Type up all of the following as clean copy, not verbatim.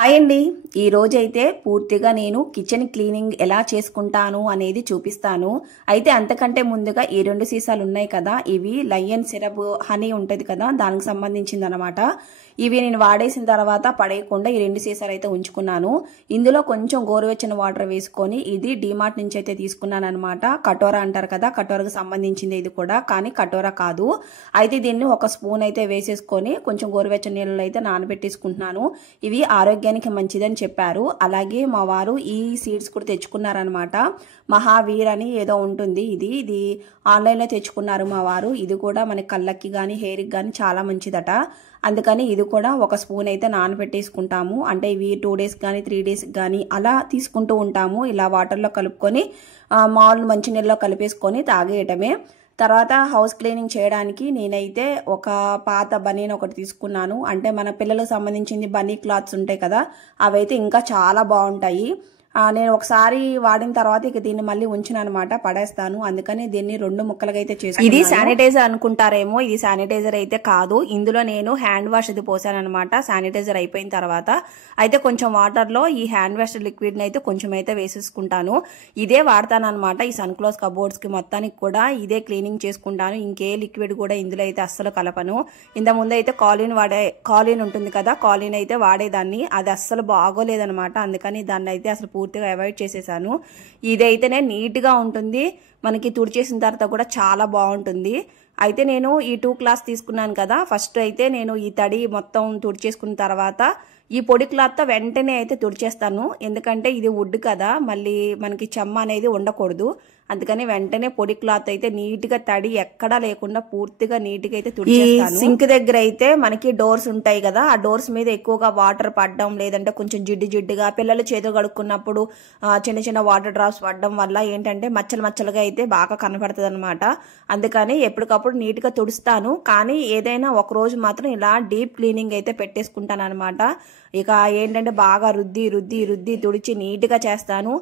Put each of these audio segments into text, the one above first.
Hi అండి. ఈ రోజైతే పూర్తిగా నేను కిచెన్ క్లీనింగ్ ఎలా చేసుకుంటాను అనేది చూపిస్తాను. అయితే అంతకంటే ముందుగా ఈ 2 సీసాలు ఉన్నాయి కదా, ఇవి లయన్ సిరప్ హనీ ఉంటుంది కదా, దానికి సంబంధించిందనమాట. ఇవి నేను వాడేసిన తర్వాత పడేయకుండా ఈ 2 సీసాలు అయితే ఉంచుకున్నాను. ఇందులో కొంచెం గోరువెచ్చని వాటర్ వేసుకొని, ఇది డీమార్ట్ నుంచి అయితే తీసుకున్నాను అనమాట. కటోరా అంటారు కదా, కటోరాకు సంబంధించింది ఇది కూడా, కానీ కటోరా కాదు. అయితే దీన్ని ఒక స్పూన్ అయితే వేసేసుకొని కొంచెం గోరువెచ్చని నీళ్ళలో అయితే నానబెట్టేసుకుంటున్నాను. ఇవి ఆరోగ్యానికి మంచిదని చెప్పారు. అలాగే మా వారు ఈ సీడ్స్ కూడా తెచ్చుకున్నారనమాట. మహావీర్ అని ఏదో ఉంటుంది, ఇది ఆన్లైన్లో తెచ్చుకున్నారు మా వారు. ఇది కూడా మన కళ్ళకి కానీ హెయిర్కి కానీ చాలా మంచిదట. అందుకని ఇది కూడా ఒక స్పూన్ అయితే నానబెట్టేసుకుంటాము. అంటే ఇవి 2 డేస్ కానీ 3 డేస్ కానీ అలా తీసుకుంటూ ఉంటాము. ఇలా వాటర్లో కలుపుకొని మామూలు మంచినీళ్ళలో కలిపేసుకొని తాగేయటమే. తర్వాత హౌస్ క్లీనింగ్ చేయడానికి నేనైతే ఒక పాత బనీన్ ఒకటి తీసుకున్నాను. అంటే మన పిల్లలకు సంబంధించింది బనీ క్లాత్స్ ఉంటాయి కదా, అవైతే ఇంకా చాలా బాగుంటాయి. నేను ఒకసారి వాడిన తర్వాత ఇక దీన్ని మళ్ళీ ఉంచిన అనమాట, పడేస్తాను. అందుకని దీన్ని 2 ముక్కలుగా అయితే చేసుకున్నాను. ఇది శానిటైజర్ అనుకుంటారేమో, ఇది శానిటైజర్ అయితే కాదు. ఇందులో నేను హ్యాండ్ వాష్ ఇది పోసాను అనమాట. శానిటైజర్ అయిపోయిన తర్వాత అయితే కొంచెం వాటర్ లో ఈ హ్యాండ్ వాష్ లిక్విడ్ ని అయితే కొంచెం అయితే వేసేసుకుంటాను. ఇదే వాడతాను అనమాట. ఈ సన్క్లోజ్ కబోర్డ్స్ కి మొత్తానికి కూడా ఇదే క్లీనింగ్ చేసుకుంటాను. ఇంకే లిక్విడ్ కూడా ఇందులో అయితే అస్సలు కలపను. ఇంత ముందు అయితే కాలిన్ ఉంటుంది కదా, కాలిన్ అయితే వాడేదాన్ని. అది అస్సలు బాగోలేదనమాట. అందుకని దాన్ని అయితే అసలు పూర్తిగా అవాయిడ్ చేసేసాను. ఇదైతేనే నీట్గా ఉంటుంది, మనకి తుడిచేసిన తర్వాత కూడా చాలా బాగుంటుంది. అయితే నేను ఈ 2 క్లాత్స్ తీసుకున్నాను కదా, ఫస్ట్ అయితే నేను ఈ తడి మొత్తం తుడిచేసుకున్న తర్వాత ఈ పొడి క్లాత్తో వెంటనే అయితే తుడిచేస్తాను. ఎందుకంటే ఇది వుడ్ కదా, మళ్ళీ మనకి చెమ్మ అనేది ఉండకూడదు. అందుకని వెంటనే పొడి క్లాత్ అయితే నీట్గా తడి ఎక్కడా లేకుండా పూర్తిగా నీట్గా అయితే తుడిచేస్తాను. సింక్ దగ్గర అయితే మనకి డోర్స్ ఉంటాయి కదా, ఆ డోర్స్ మీద ఎక్కువగా వాటర్ పడడం, లేదంటే కొంచెం జిడ్డుగా పిల్లలు చేతులు కడుక్కున్నప్పుడు చిన్న చిన్న వాటర్ డ్రాప్స్ పడడం వల్ల ఏంటంటే మచ్చలుగా అయితే బాగా కనపడుతుంది అనమాట. అందుకని ఎప్పటికప్పుడు నీట్గా తుడుస్తాను. కానీ ఏదైనా ఒక రోజు మాత్రం ఇలా డీప్ క్లీనింగ్ అయితే పెట్టేసుకుంటాను అనమాట. ఇక ఏంటంటే బాగా రుద్ది తుడిచి నీట్గా చేస్తాను.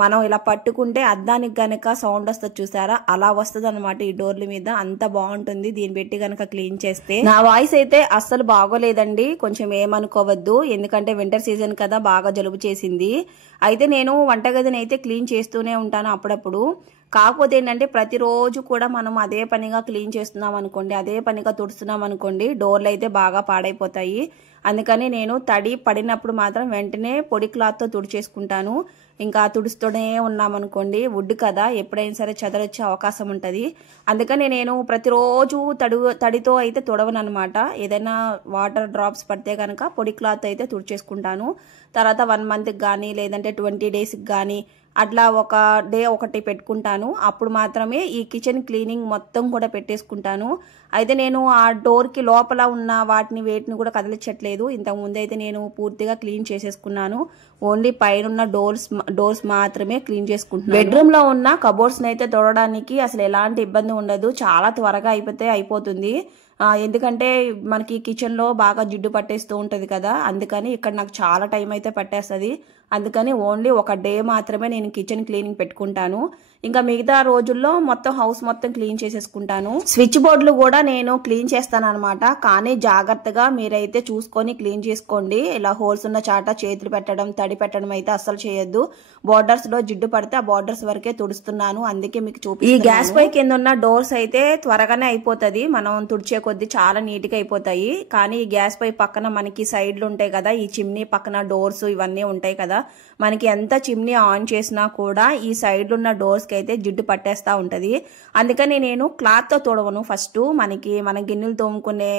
మనం ఇలా పట్టుకుంటే అద్దానికి గనక సౌండ్ వస్తుంది చూసారా, అలా వస్తుంది అనమాట ఈ డోర్ల మీద. అంత బాగుంటుంది దీన్ని పెట్టి గనక క్లీన్ చేస్తే. నా వాయిస్ అయితే అస్సలు బాగోలేదండి, కొంచెం ఏమనుకోవద్దు. ఎందుకంటే వింటర్ సీజన్ కదా, బాగా జలుబు చేసింది. అయితే నేను వంటగదిని అయితే క్లీన్ చేస్తూనే ఉంటాను అప్పుడప్పుడు. కాకపోతే ఏంటంటే ప్రతిరోజు కూడా మనం అదే పనిగా క్లీన్ చేస్తున్నాం అనుకోండి, అదే పనిగా తుడుస్తున్నాం అనుకోండి, డోర్లు అయితే బాగా పాడైపోతాయి. అందుకని నేను తడి పడినప్పుడు మాత్రం వెంటనే పొడి క్లాత్తో తుడిచేసుకుంటాను. ఇంకా తుడుస్తూనే ఉన్నామనుకోండి, వుడ్ కదా, ఎప్పుడైనా సరే చెదరొచ్చే అవకాశం ఉంటుంది. అందుకని నేను ప్రతిరోజు తడితో అయితే తుడవను అనమాట. ఏదైనా వాటర్ డ్రాప్స్ పడితే కనుక పొడి క్లాత్ అయితే తుడిచేసుకుంటాను. తర్వాత 1 మంత్కి కానీ లేదంటే 20 డేస్కి కానీ అట్లా ఒక డే ఒకటి పెట్టుకుంటాను. అప్పుడు మాత్రమే ఈ కిచెన్ క్లీనింగ్ మొత్తం కూడా పెట్టేసుకుంటాను. అయితే నేను ఆ డోర్కి లోపల ఉన్న వేటిని కూడా కదిలించట్లేదు. ఇంతకుముందు అయితే నేను పూర్తిగా క్లీన్ చేసేసుకున్నాను. ఓన్లీ పైన డోర్స్ మాత్రమే క్లీన్ చేసుకుంటున్నాను. బెడ్రూమ్ లో ఉన్న కబోర్డ్స్ అయితే తొడడానికి అసలు ఎలాంటి ఇబ్బంది ఉండదు, చాలా త్వరగా అయిపోతుంది. ఎందుకంటే మనకి కిచెన్లో బాగా జిడ్డు పట్టేస్తూ ఉంటుంది కదా, అందుకని ఇక్కడ నాకు చాలా టైం అయితే పట్టేస్తుంది. అందుకని ఓన్లీ ఒక డే మాత్రమే నేను కిచెన్ క్లీనింగ్ పెట్టుకుంటాను. ఇంకా మిగతా రోజుల్లో మొత్తం హౌస్ మొత్తం క్లీన్ చేసేసుకుంటాను. స్విచ్ బోర్డులు కూడా నేను క్లీన్ చేస్తాను అనమాట. కానీ జాగ్రత్తగా మీరైతే చూసుకొని క్లీన్ చేసుకోండి. ఇలా హోల్స్ ఉన్న చాట చేతులు పెట్టడం, తడి పెట్టడం అయితే అస్సలు చేయొద్దు. బోర్డర్స్ లో జిడ్డు పడితే ఆ బోర్డర్స్ వరకే తుడుస్తున్నాను, అందుకే మీకు చూపిస్తున్నాను. ఈ గ్యాస్ పై కింద ఉన్న డోర్స్ అయితే త్వరగానే అయిపోతుంది, మనం తుడిచే కొద్ది చాలా నీట్ గా అయిపోతాయి. కానీ ఈ గ్యాస్ పై పక్కన మనకి సైడ్లు ఉంటాయి కదా, ఈ చిమ్నీ పక్కన డోర్స్ ఇవన్నీ ఉంటాయి కదా, మనకి ఎంత చిమ్నీ ఆన్ చేసినా కూడా ఈ సైడ్లు ఉన్న డోర్స్ కి అయితే జిడ్డు పట్టేస్తా ఉంటది. అందుకని నేను క్లాత్ తో తోడవను. ఫస్ట్ మన గిన్నెలు తోముకునే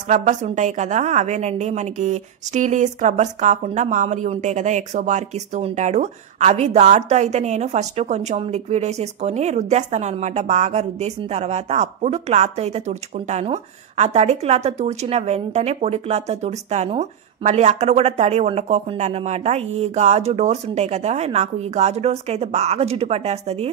స్క్రబ్బర్స్ ఉంటాయి కదా, అవేనండి, మనకి స్టీల్ స్క్రబ్బర్స్ కాకుండా మామూలు ఉంటాయి కదా, ఎక్సో బార్కి ఇస్తూ ఉంటాడు, అవి దాటితో అయితే నేను ఫస్ట్ కొంచెం లిక్విడ్ వేసేసుకొని రుద్దేస్తాను అనమాట. బాగా రుద్దేసిన తర్వాత అప్పుడు క్లాత్ అయితే తుడుచుకుంటాను. ఆ తడి క్లాత్ తుడిచిన వెంటనే పొడి క్లాత్ తుడుస్తాను. మళ్ళీ అక్కడ కూడా తడి ఉండకోకుండా అన్నమాట. ఈ గాజు డోర్స్ ఉంటాయి కదా, నాకు ఈ గాజు డోర్స్కి అయితే బాగా జిడ్డు పట్టేస్తుంది.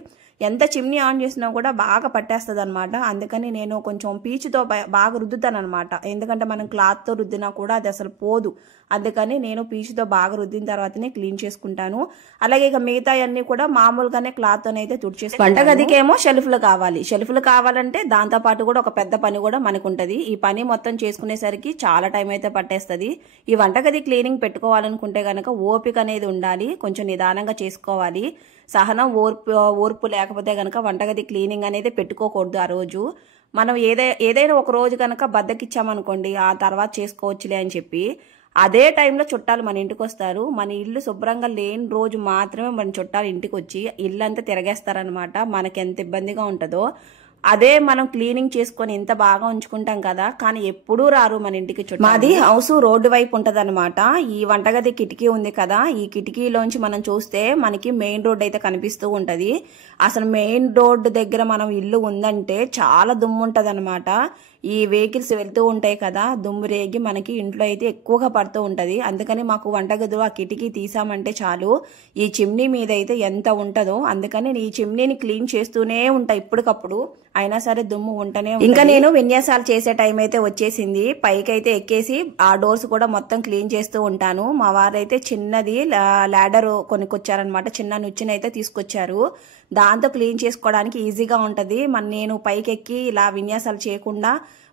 ఎంత చిమ్నీ ఆన్ చేసినా కూడా బాగా పట్టేస్తుంది అనమాట. అందుకని నేను కొంచెం పీచుతో బాగా రుద్దుతాను అనమాట. ఎందుకంటే మనం క్లాత్తో రుద్దినా కూడా అది అసలు పోదు, అందుకని నేను పీచుతో బాగా రుద్దిన తర్వాతనే క్లీన్ చేసుకుంటాను. అలాగే ఇక మిగతా అన్ని కూడా మామూలుగానే క్లాత్ అయితే తుడిచేసి వంటగదికేమో షెల్ఫ్లు కావాలి. షెల్ఫ్లు కావాలంటే దాంతో పాటు కూడా ఒక పెద్ద పని కూడా మనకు ఉంటది. ఈ పని మొత్తం చేసుకునేసరికి చాలా టైం అయితే పట్టేస్తుంది. ఈ వంటగది క్లీనింగ్ పెట్టుకోవాలనుకుంటే కనుక ఓపిక అనేది ఉండాలి, కొంచెం నిదానంగా చేసుకోవాలి. సహనం ఓర్పు లేకపోతే కనుక వంటగది క్లీనింగ్ అనేది పెట్టుకోకూడదు. ఆ రోజు మనం ఏదైనా ఒక రోజు కనుక బద్దకిచ్చామనుకోండి, ఆ తర్వాత చేసుకోవచ్చులే అని చెప్పి అదే టైంలో చుట్టాలు మన ఇంటికి వస్తారు. మన ఇల్లు శుభ్రంగా లేని రోజు మాత్రమే మన చుట్టాలు ఇంటికి వచ్చి ఇల్లంతా తిరగేస్తారనమాట. మనకి ఎంత ఇబ్బందిగా ఉంటుందో. అదే మనం క్లీనింగ్ చేసుకొని ఇంత బాగా ఉంచుకుంటాం కదా, కానీ ఎప్పుడూ రారు మన ఇంటికి చుట్టాలు. మాది హౌస్ రోడ్డు వైపు ఉంటది అనమాట. ఈ వంటగది కిటికీ ఉంది కదా, ఈ కిటికీలోంచి మనం చూస్తే మనకి మెయిన్ రోడ్ అయితే కనిపిస్తూ ఉంటది. అసలు మెయిన్ రోడ్ దగ్గర మనం ఇల్లు ఉందంటే చాలా దుమ్ము ఉంటది అనమాట. ఈ వెహికల్స్ వెళ్తూ ఉంటాయి కదా, దుమ్ము రేగి మనకి ఇంట్లో అయితే ఎక్కువగా పడుతూ ఉంటది. అందుకని మాకు వంటగదిలో ఆ కిటికీ తీసామంటే చాలు ఈ చిమ్నీ మీద అయితే ఎంత ఉంటదో. అందుకని ఈ చిమ్నీని క్లీన్ చేస్తూనే ఉంటా ఇప్పటికప్పుడు, అయినా సరే దుమ్ము ఉంటనే. ఇంకా నేను విన్యాసాలు చేసే టైం అయితే వచ్చేసింది. పైకి అయితే ఎక్కేసి ఆ డోర్స్ కూడా మొత్తం క్లీన్ చేస్తూ ఉంటాను. మా వారైతే చిన్నది ల్యాడర్ కొనుక్కొచ్చారనమాట, చిన్న నుచ్చినైతే తీసుకొచ్చారు. దాంతో క్లీన్ చేసుకోవడానికి ఈజీగా ఉంటది. నేను పైకి ఎక్కి ఇలా విన్యాసాలు చేయకుండా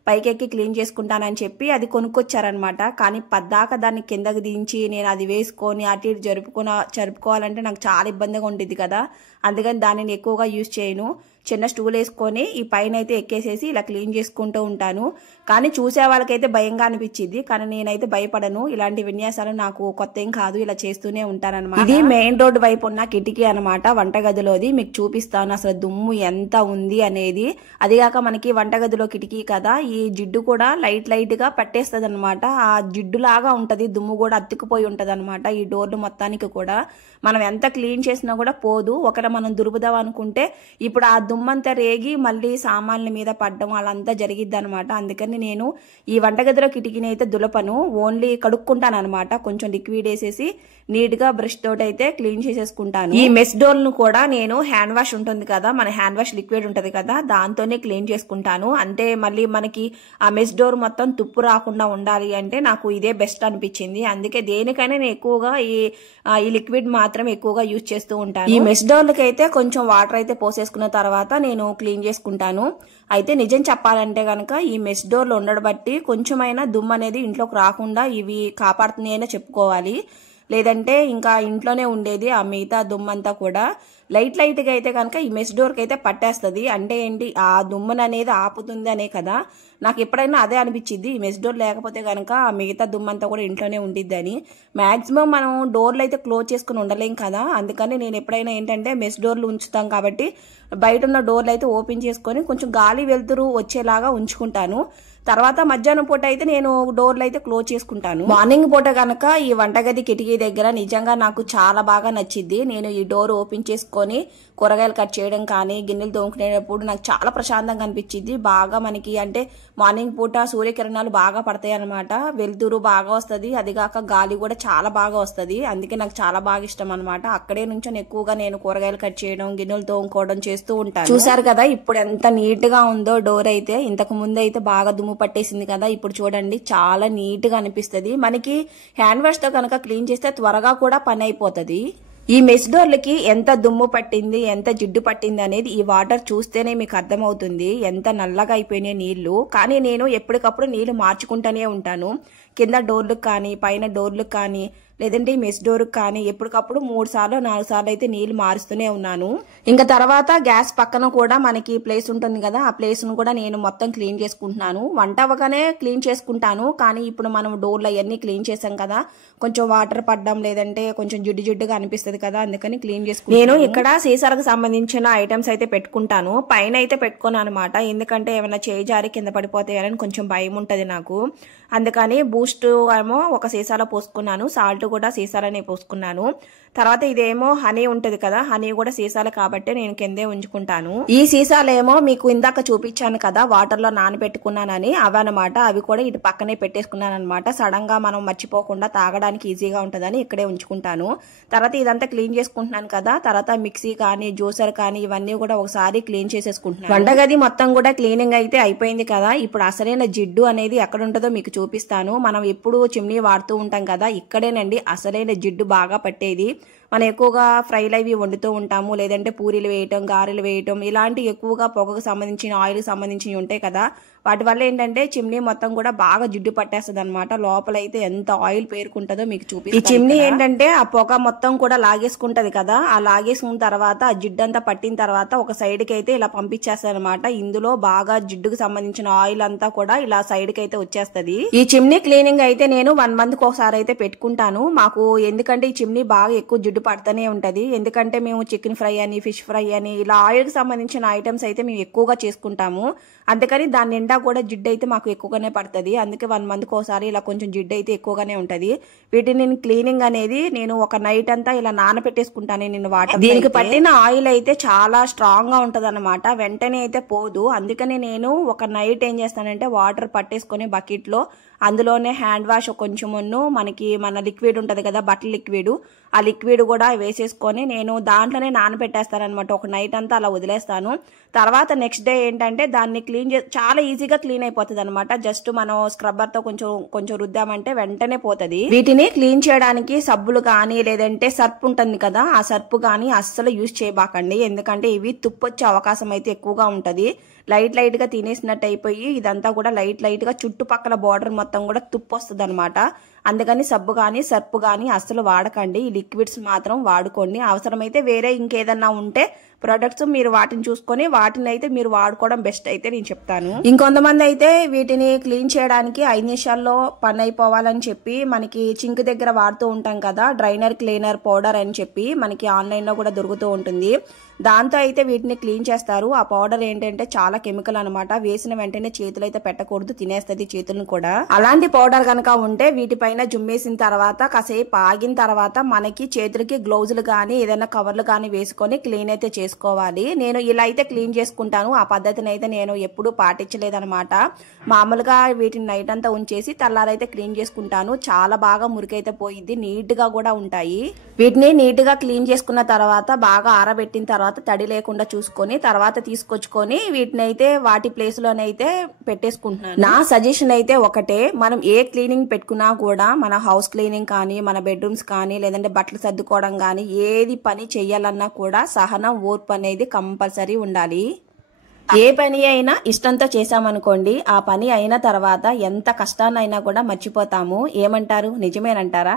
పైకెక్కి క్లీన్ చేసుకుంటానని చెప్పి అది కొనుక్కొచ్చారనమాట. కానీ పద్దాక దాన్ని కిందకి దించి నేను అది వేసుకొని అటు ఇటు జరుపుకోవాలంటే నాకు చాలా ఇబ్బందిగా ఉంటుంది కదా. అందుకని దానిని ఎక్కువగా యూజ్ చేయను. చిన్న స్టూల్ వేసుకొని ఈ పైన అయితే ఎక్కేసేసి ఇలా క్లీన్ చేసుకుంటూ ఉంటాను. కానీ చూసే వాళ్ళకైతే భయంగా అనిపించింది, కానీ నేనైతే భయపడను. ఇలాంటి విన్యాసాలు నాకు కొత్త ఏం కాదు, ఇలా చేస్తూనే ఉంటానన్నమాట. ఇది మెయిన్ రోడ్ వైపు ఉన్న కిటికీ అనమాట, వంటగదిలోది. మీకు చూపిస్తాను అసలు దుమ్ము ఎంత ఉంది అనేది. అదిగాక మనకి వంటగదిలో కిటికీ కదా, ఈ జిడ్డు కూడా లైట్ గా పట్టేస్తుంది అనమాట. ఆ జిడ్డు లాగా ఉంటది, దుమ్ము కూడా అతుక్కుపోయి ఉంటది అనమాట ఈ డోర్లు మొత్తానికి కూడా. మనం ఎంత క్లీన్ చేసినా కూడా పోదు. ఒకవేళ మనం దురుపుదాం అనుకుంటే ఇప్పుడు ఆ దుమ్మంతా రేగి మళ్ళీ సామాన్ల మీద పడ్డం అలా జరిగిద్ది అనమాట. అందుకని నేను ఈ వంటగదిలో కిటికీని అయితే దులపను, ఓన్లీ కడుక్కుంటాను అనమాట. కొంచెం లిక్విడ్ వేసేసి నీట్ గా బ్రష్ తోటి అయితే క్లీన్ చేసేసుకుంటాను. ఈ మెస్ డోర్ ను కూడా నేను హ్యాండ్ వాష్ ఉంటుంది కదా, మన హ్యాండ్ వాష్ లిక్విడ్ ఉంటది కదా, దాంతోనే క్లీన్ చేసుకుంటాను. అంటే మళ్ళీ మనకి ఆ మెస్ డోర్ మొత్తం తుప్పు రాకుండా ఉండాలి అంటే నాకు ఇదే బెస్ట్ అనిపించింది. అందుకే దేనికైనా నేను ఎక్కువగా ఈ లిక్విడ్ మాత్రం ఎక్కువగా యూజ్ చేస్తూ ఉంటాను. ఈ మెస్ డోర్లకి అయితే కొంచెం వాటర్ అయితే పోసేసుకున్న తర్వాత నేను క్లీన్ చేసుకుంటాను. అయితే నిజం చెప్పాలంటే కనుక ఈ మెస్ డోర్లు ఉండడం బట్టి కొంచెమైనా దుమ్ము అనేది ఇంట్లోకి రాకుండా ఇవి కాపాడుతున్నాయని చెప్పుకోవాలి. లేదంటే ఇంకా ఇంట్లోనే ఉండేది ఆ మిగతా దుమ్మంతా కూడా. లైట్ గా అయితే కనుక ఈ మెస్ డోర్కి అయితే పట్టేస్తుంది. అంటే ఏంటి, ఆ దుమ్మును అనేది ఆపుతుంది అనే కదా. నాకు ఎప్పుడైనా అదే అనిపించింది, ఈ మెస్ డోర్ లేకపోతే కనుక ఆ మిగతా దుమ్మంతా కూడా ఇంట్లోనే ఉండిద్దని. మాక్సిమం మనం డోర్లు అయితే క్లోజ్ చేసుకుని ఉండలేం కదా, అందుకని నేను ఎప్పుడైనా ఏంటంటే మెస్ డోర్లు ఉంచుతాం కాబట్టి బయట ఉన్న డోర్లు అయితే ఓపెన్ చేసుకొని కొంచెం గాలి వెలుతురు వచ్చేలాగా ఉంచుకుంటాను. తర్వాత మధ్యాహ్నం పూట అయితే నేను డోర్లు అయితే క్లోజ్ చేసుకుంటాను. మార్నింగ్ పూట కనుక ఈ వంటగది కిటికీ దగ్గర నిజంగా నాకు చాలా బాగా నచ్చింది. నేను ఈ డోర్ ఓపెన్ చేసుకొని కూరగాయలు కట్ చేయడం కానీ గిన్నెలు తోముకునేటప్పుడు నాకు చాలా ప్రశాంతంగా అనిపించింది. బాగా మనకి అంటే మార్నింగ్ పూట సూర్యకిరణాలు బాగా పడతాయి అనమాట, వెలుతురు బాగా వస్తుంది, అదిగాక గాలి కూడా చాలా బాగా వస్తుంది. అందుకే నాకు చాలా బాగా ఇష్టం అనమాట. అక్కడే నుంచి ఎక్కువగా నేను కూరగాయలు కట్ చేయడం గిన్నెలు తోముకోవడం చేస్తూ ఉంటాను. చూసారు కదా ఇప్పుడు ఎంత నీట్ గా ఉందో డోర్ అయితే. ఇంతకు ముందు అయితే బాగా దుమ్ము పట్టేసింది కదా, ఇప్పుడు చూడండి చాలా నీట్ గా అనిపిస్తుంది. మనకి హ్యాండ్ వాష్ తో కనుక క్లీన్ చేస్తే త్వరగా కూడా పని అయిపోతుంది. ఈ మెస్ డోర్లకి ఎంత దుమ్ము పట్టింది, ఎంత జిడ్డు పట్టింది అనేది ఈ వాటర్ చూస్తేనే మీకు అర్థమవుతుంది, ఎంత నల్లగా అయిపోయినాయి నీళ్లు. కానీ నేను ఎప్పటికప్పుడు నీళ్లు మార్చుకుంటూనే ఉంటాను. కింద డోర్లకు కానీ పైన డోర్లకు కానీ లేదంటే మెస్ డోర్కి కానీ ఎప్పటికప్పుడు 3 సార్లు 4 సార్లు అయితే నీళ్లు మారుస్తూనే ఉన్నాను. ఇంకా తర్వాత గ్యాస్ పక్కన కూడా మనకి ప్లేస్ ఉంటుంది కదా, ఆ ప్లేస్ ను కూడా నేను మొత్తం క్లీన్ చేసుకుంటున్నాను. వంట అవ్వగానే క్లీన్ చేసుకుంటాను, కానీ ఇప్పుడు మనం డోర్లు అవన్నీ క్లీన్ చేసాం కదా, కొంచెం వాటర్ పడ్డం లేదంటే కొంచెం జిడ్డుగా అనిపిస్తుంది కదా, అందుకని క్లీన్ చేసుకుంటాను. నేను ఇక్కడ సీసాలకు సంబంధించిన ఐటమ్స్ అయితే పెట్టుకుంటాను, పైన అయితే పెట్టుకున్నాను అనమాట. ఎందుకంటే ఏమైనా చేయి జారి కింద పడిపోతాయని కొంచెం భయం ఉంటది నాకు. అందుకని బూస్ట్ ఏమో ఒక సీసాలో పోసుకున్నాను, సాల్ట్ కూడా సీసాలనే పోసుకున్నాను. తర్వాత ఇదేమో హనీ ఉంటది కదా, హనీ కూడా సీసాలు కాబట్టి నేను కిందే ఉంచుకుంటాను. ఈ సీసాలేమో మీకు ఇందాక చూపించాను కదా వాటర్ లో నానబెట్టుకున్నానని, అవన్నమాట. అవి కూడా ఇటు పక్కనే పెట్టేసుకున్నాను అనమాట. సడన్ గా మనం మర్చిపోకుండా తాగడానికి ఈజీగా ఉంటదని ఇక్కడే ఉంచుకుంటాను. తర్వాత ఇదంతా క్లీన్ చేసుకుంటున్నాను కదా, తర్వాత మిక్సీ కానీ జ్యూసర్ కానీ ఇవన్నీ కూడా ఒకసారి క్లీన్ చేసేసుకుంటున్నాను. వంటగది మొత్తం కూడా క్లీనింగ్ అయితే అయిపోయింది కదా. ఇప్పుడు అసలైన జిడ్డు అనేది ఎక్కడ ఉంటుందో మీకు చూపిస్తాను. మనం ఎప్పుడు చిమ్నీ వాడుతూ ఉంటాం కదా, ఇక్కడేనండి అసలైన జిడ్డు బాగా పట్టేది. మనం ఎక్కువగా ఫ్రైలు అవి వండుతూ ఉంటాము, లేదంటే పూరీలు వేయటం, గారెలు వేయటం, ఇలాంటి ఎక్కువగా పొగకు సంబంధించిన ఆయిల్కి సంబంధించినవి ఉంటాయి కదా, వాటి వల్ల ఏంటంటే చిమ్నీ మొత్తం కూడా బాగా జిడ్డు పట్టేస్తుంది అనమాట. లోపలైతే ఎంత ఆయిల్ పేరుకుంటుందో మీకు చూపిస్తాను. ఈ చిమ్నీ ఏంటంటే ఆ పొగ మొత్తం కూడా లాగేసుకుంటది కదా, ఆ లాగేసుకున్న తర్వాత ఆ జిడ్డు అంతా పట్టిన తర్వాత ఒక సైడ్ కి అయితే ఇలా పంపించేస్తాయి అనమాట. ఇందులో బాగా జిడ్డుకు సంబంధించిన ఆయిల్ అంతా కూడా ఇలా సైడ్ కి అయితే వచ్చేస్తది. ఈ చిమ్నీ క్లీనింగ్ అయితే నేను 1 month ఒకసారి అయితే పెట్టుకుంటాను. మాకు ఎందుకంటే ఈ చిమ్నీ బాగా ఎక్కువ జిడ్డు పడుతూనే ఉంటది. ఎందుకంటే మేము చికెన్ ఫ్రై అని, ఫిష్ ఫ్రై అని, ఇలా ఆయిల్ కి సంబంధించిన ఐటమ్స్ అయితే మేము ఎక్కువగా చేసుకుంటాము. అందుకని దాని నిండా కూడా జిడ్డు అయితే మాకు ఎక్కువగానే పడుతుంది. అందుకే 1 month ఒకసారి ఇలా కొంచెం జిడ్డు అయితే ఎక్కువగానే ఉంటది. వీటిని నేను క్లీనింగ్ అనేది నేను ఒక నైట్ అంతా ఇలా నానబెట్టేసుకుంటాను నేను వాటర్. దీనికి పట్టిన ఆయిల్ అయితే చాలా స్ట్రాంగ్ గా ఉంటది అనమాట, వెంటనే అయితే పోదు. అందుకని నేను ఒక నైట్ ఏం చేస్తానంటే వాటర్ పట్టేసుకొని బకెట్ లో, అందులోనే హ్యాండ్ వాష్ కొంచెమును మన లిక్విడ్ ఉంటది కదా, బట్టల లిక్విడ్, ఆ లిక్విడ్ కూడా వేసేసుకొని నేను దాంట్లోనే నానబెట్టేస్తాను అనమాట. ఒక నైట్ అంతా అలా వదిలేస్తాను. తర్వాత నెక్స్ట్ డే ఏంటంటే దాన్ని క్లీన్ చాలా ఈజీగా క్లీన్ అయిపోతుంది అనమాట. జస్ట్ మనం స్క్రబ్బర్ తో కొంచెం రుద్దామంటే వెంటనే పోతుంది. వీటిని క్లీన్ చేయడానికి సబ్బులు కానీ లేదంటే సర్ప్ ఉంటుంది కదా, ఆ సర్ప్ కానీ అస్సలు యూజ్ చేయబాకండి. ఎందుకంటే ఇవి తుప్పొచ్చే అవకాశం అయితే ఎక్కువగా ఉంటది. లైట్ గా తినేసినట్టు అయిపోయి ఇదంతా కూడా లైట్ గా చుట్టుపక్కల బార్డర్ మొత్తం కూడా తుప్పు వస్తుంది అనమాట. అందుకని సబ్బు కానీ సర్పు కానీ అస్సలు వాడకండి. ఈ లిక్విడ్స్ మాత్రం వాడుకోండి. అవసరమైతే వేరే ఇంకేదన్నా ఉంటే ప్రొడక్ట్స్ మీరు వాటిని చూసుకొని వాటిని అయితే మీరు వాడుకోవడం బెస్ట్ అయితే నేను చెప్తాను. ఇంకొంతమంది అయితే వీటిని క్లీన్ చేయడానికి 5 నిమిషాల్లో పని అయిపోవాలని చెప్పి మనకి చింక్ దగ్గర వాడుతూ ఉంటాం కదా, డ్రైనర్ క్లీనర్ పౌడర్ అని చెప్పి మనకి ఆన్లైన్ లో కూడా దొరుకుతూ ఉంటుంది. దాంతో అయితే వీటిని క్లీన్ చేస్తారు. ఆ పౌడర్ ఏంటంటే చాలా కెమికల్ అనమాట. వేసిన వెంటనే చేతులు అయితే పెట్టకూడదు, తినేస్తుంది చేతులను కూడా. అలాంటి పౌడర్ కనుక ఉంటే వీటిపైన జుమ్మేసిన తర్వాత కాసేపు ఆగిన తర్వాత మనకి చేతులకి గ్లౌజులు కానీ ఏదైనా కవర్లు కానీ వేసుకొని క్లీన్ అయితే చేసుకోవాలి. నేను ఇలా అయితే క్లీన్ చేసుకుంటాను. ఆ పద్ధతిని అయితే నేను ఎప్పుడూ పాటించలేదనమాట. మామూలుగా వీటిని నైట్ అంతా ఉంచేసి తెల్లారైతే క్లీన్ చేసుకుంటాను. చాలా బాగా మురికైతే పోయిద్ది, నీట్ గా కూడా ఉంటాయి. వీటిని నీట్ గా క్లీన్ చేసుకున్న తర్వాత బాగా ఆరబెట్టిన తర్వాత తడి లేకుండా చూసుకొని తర్వాత తీసుకొచ్చుకొని వీటిని అయితే వాటి ప్లేస్ లోనైతే పెట్టేసుకుంటున్నాను. నా సజెషన్ అయితే ఒకటే, మనం ఏ క్లీనింగ్ పెట్టుకున్నా కూడా మన హౌస్ క్లీనింగ్ కానీ, మన బెడ్రూమ్స్ కానీ, లేదంటే బట్టలు సర్దుకోవడం కానీ, ఏది పని చెయ్యాలన్నా కూడా సహనం, ఓర్పు అనేది కంపల్సరీ ఉండాలి. ఏ పని అయినా ఇష్టంతో చేసామనుకోండి, ఆ పని అయిన తర్వాత ఎంత కష్టాన్నైనా కూడా మర్చిపోతాము. ఏమంటారు? నిజమేనంటారా?